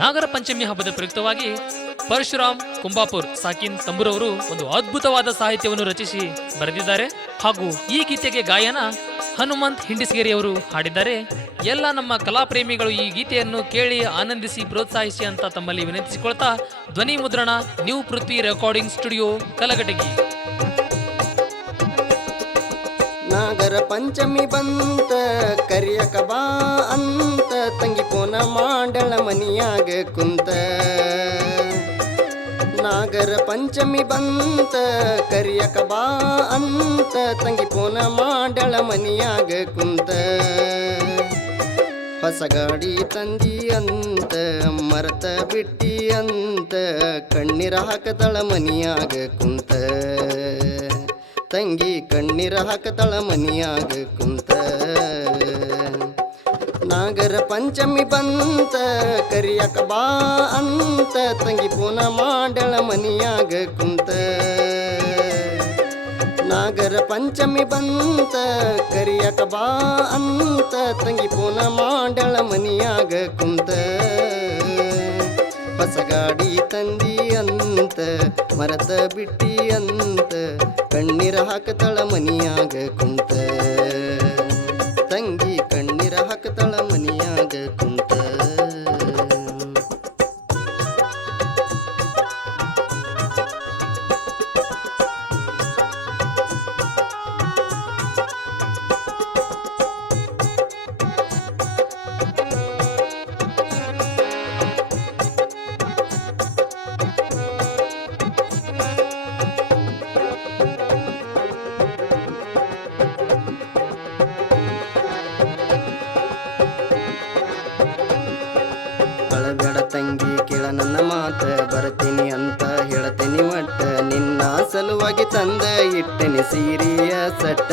ನಾಗರ ಪಂಚಮಿ ಹಬ್ಬದ ಪ್ರಯುಕ್ತವಾಗಿ ಪರಶುರಾಮ್ ಕುಂಬಾಪುರ್ ಸಾಕಿನ್ ತಂಬೂರವರು ಒಂದು ಅದ್ಭುತವಾದ ಸಾಹಿತ್ಯವನ್ನು ರಚಿಸಿ ಬರೆದಿದ್ದಾರೆ ಹಾಗೂ ಈ ಗೀತೆಗೆ ಗಾಯನ ಹನುಮಂತ್ ಹಿಂಡಿಸ್ಗೇರಿ ಅವರು ಹಾಡಿದ್ದಾರೆ. ಎಲ್ಲ ನಮ್ಮ ಕಲಾಪ್ರೇಮಿಗಳು ಈ ಗೀತೆಯನ್ನು ಕೇಳಿ ಆನಂದಿಸಿ ಪ್ರೋತ್ಸಾಹಿಸಿ ಅಂತ ತಮ್ಮಲ್ಲಿ ವಿನಂತಿಸಿಕೊಳ್ತಾ ಧ್ವನಿ ಮುದ್ರಣ ನ್ಯೂ ಪೃಥ್ವಿ ರೆಕಾರ್ಡಿಂಗ್ ಸ್ಟುಡಿಯೋ ಕಲಘಟಗಿ. ನಾಗರ ಪಂಚಮಿ ಬಂತ ಕರಿಯಕ ಬಾ ಅಂತ ತಂಗಿ ಪೋನ ಮಾಡಳ ಮನಿಯಾಗ ಕುಂತ. ನಾಗರ ಪಂಚಮಿ ಬಂತ ಕರಿಯಕ ಬಾ ಅಂತ ತಂಗಿ ಪೋನ ಮಾಡಳ ಮನಿಯಾಗ ಕುಂತ. ಹೊಸ ಗಾಡಿ ತಂದಿ ಅಂತ ಮರತ ಬಿಟ್ಟಿ ಅಂತ ಕಣ್ಣೀರ ಹಾಕತಳ ಮನಿಯಾಗ ಕುಂತ. ತಂಗಿ ಕಣ್ಣೀರ ಹಾಕತಳ ಮನಿಯಾಗ ಕುಂತ. ನಾಗರ ಪಂಚಮಿ ಬಂತ ಕರಿಯಕ ಬಾ ಅಂತ ತಂಗಿ ಪೂನ ಮಾಡಳ ಮನಿಯಾಗ ಕುಂತ. ನಾಗರ ಪಂಚಮಿ ಬಂತ ಕರಿಯಕ ಬಾ ಅಂತ ತಂಗಿ ಪೂನ ಮಾಡಳ ಮನಿಯಾಗ ಕುಂತ. ಹೊಸ ಗಾಡಿ ತಂದಿ ಅಂತ ಮರತ ಬಿಟ್ಟಿ ಅಂತ ಕಣ್ಣೀರ ಹಾಕತಳ ಮನಿಯಾಗ ಕುಂತ. ತಂಗಿ ಕಣ್ಣೀರ ಹಾಕತಳ ಮನಿಯಾಗ ಕುಂತ. ಅಳಬೇಡ ತಂಗಿ ಕೇಳ ನನ್ನ ಮಾತ, ಬರ್ತೀನಿ ಅಂತ ಹೇಳ್ತೀನಿ ಒಟ್ಟ. ನಿನ್ನ ಸಲುವಾಗಿ ತಂದ ಇಟ್ಟನಿ ಸೀರಿಯ ಸಟ್ಟ,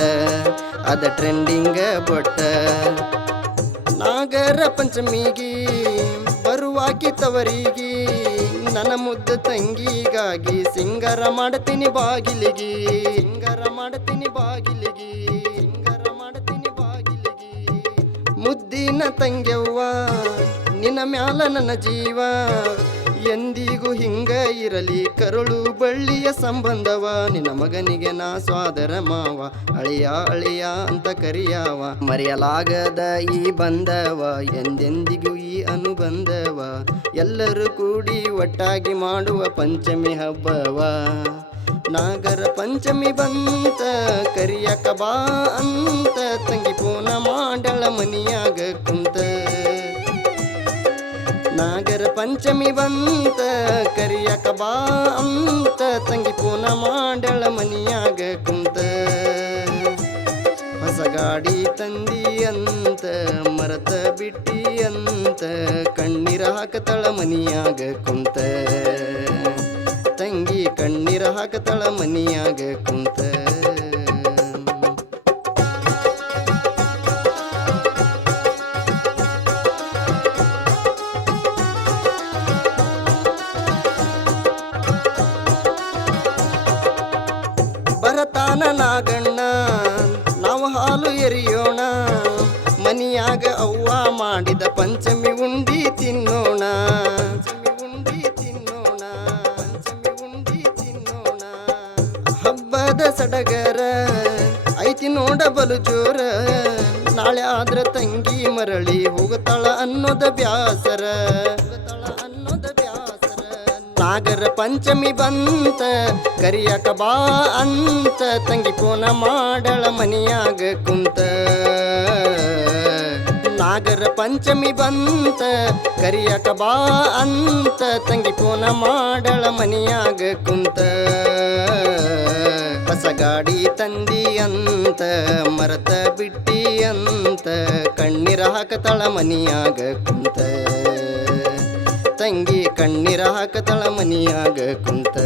ಅದ ಟ್ರೆಂಡಿಂಗ ಬೊಟ್ಟ. ನಾಗರ ಪಂಚಮಿಗಿ ಬರುವಾಕಿ ತವರಿಗಿ ನನ್ನ ಮುದ್ದ ತಂಗಿಗಾಗಿ ಸಿಂಗಾರ ಮಾಡ್ತೀನಿ ಬಾಗಿಲಿಗಿ. ಸಿಂಗಾರ ಮಾಡ್ತೀನಿ ಬಾಗಿಲಿಗಿ. ಸಿಂಗಾರ ಮಾಡ್ತೀನಿ ಬಾಗಿಲಿಗಿ. ಮುದ್ದಿನ ತಂಗ್ಯವ್ವ ನಿನ್ನ ಮ್ಯಾಲ ನನ್ನ ಜೀವ, ಎಂದಿಗೂ ಹಿಂಗ ಇರಲಿ ಕರುಳು ಬಳ್ಳಿಯ ಸಂಬಂಧವ. ನಿನ್ನ ಮಗನಿಗೆ ನಾ ಸ್ವಾದರ ಮಾವ, ಅಳಿಯ ಅಳಿಯ ಅಂತ ಕರಿಯಾವ. ಮರೆಯಲಾಗದ ಈ ಬಂದವ, ಎಂದೆಂದಿಗೂ ಈ ಅನುಬಂಧವ. ಎಲ್ಲರೂ ಕೂಡಿ ಒಟ್ಟಾಗಿ ಮಾಡುವ ಪಂಚಮಿ ಹಬ್ಬವ. ನಾಗರ ಪಂಚಮಿ ಬಂತ ಕರಿಯಕ ಬಾ ಅಂತ ತಂಗಿ ಪೂನ ಮಾಡಳ ಮನಿಯಾಗ ಕುಂತ. ನಾಗರ ಪಂಚಮಿ ಬಂತ ಕರಿಯಕ ಬಾ ಅಂತ ತಂಗಿ ಪೂನ ಮಾಡಳ ಮನಿಯಾಗ ಕುಂತ. ಹೊಸ ಗಾಡಿ ತಂದಿ ಅಂತ ಮರತ ಬಿಟ್ಟಿ ಅಂತ ಕಣ್ಣೀರ ಹಾಕತಳ ಮನಿಯಾಗ ಕುಂತ. ತಂಗಿ ಕಣ್ಣೀರ ಹಾಕತಳ ಮನಿಯಾಗ ಕುಂತ. ಬರತಾನ ನಾಗಣ್ಣ ನಾವು ಹಾಲು ಎರಿಯೋಣ, ಮನಿಯಾಗ ಅವ್ವ ಮಾಡಿದ ಪಂಚಮಿ ಉಂಡಿ ತಿನ್ನೋಣ. ಪಂಚಮಿ ಉಂಡಿ ತಿನ್ನೋಣ. ಪಂಚಮಿ ಉಂಡಿ ತಿನ್ನೋಣ. ಹಬ್ಬದ ಸಡಗರ ಐತಿ ನೋಡ ಬಲು ಜೋರ, ನಾಳೆ ಆದ್ರ ತಂಗಿ ಮರಳಿ ಹೋಗತಾಳ ಅನ್ನೋದ ಬ್ಯಾಸರ. ನಾಗರ ಪಂಚಮಿ ಬಂತ ಕರಿಯಕ ಬಾ ಅಂತ ತಂಗಿ ಪೂನ ಮಾಡಳ ಮನಿಯಾಗ ಕುಂತ. ನಾಗರ ಪಂಚಮಿ ಬಂತ ಕರಿಯಕ ಬಾ ಅಂತ ತಂಗಿ ಪೂನ ಮಾಡಳ ಮನಿಯಾಗ ಕುಂತ. ಹೊಸ ಗಾಡಿ ತಂದಿ ಅಂತ ಮರತ ಬಿಟ್ಟಿ ಅಂತ ಕಣ್ಣೀರ ಹಾಕತಳ ಮನಿಯಾಗ ಕುಂತ. ತಂಗಿ ಕಣ್ಣೀರ ಹಾಕತಳ ಮನಿಯಾಗ ಕುಂತ.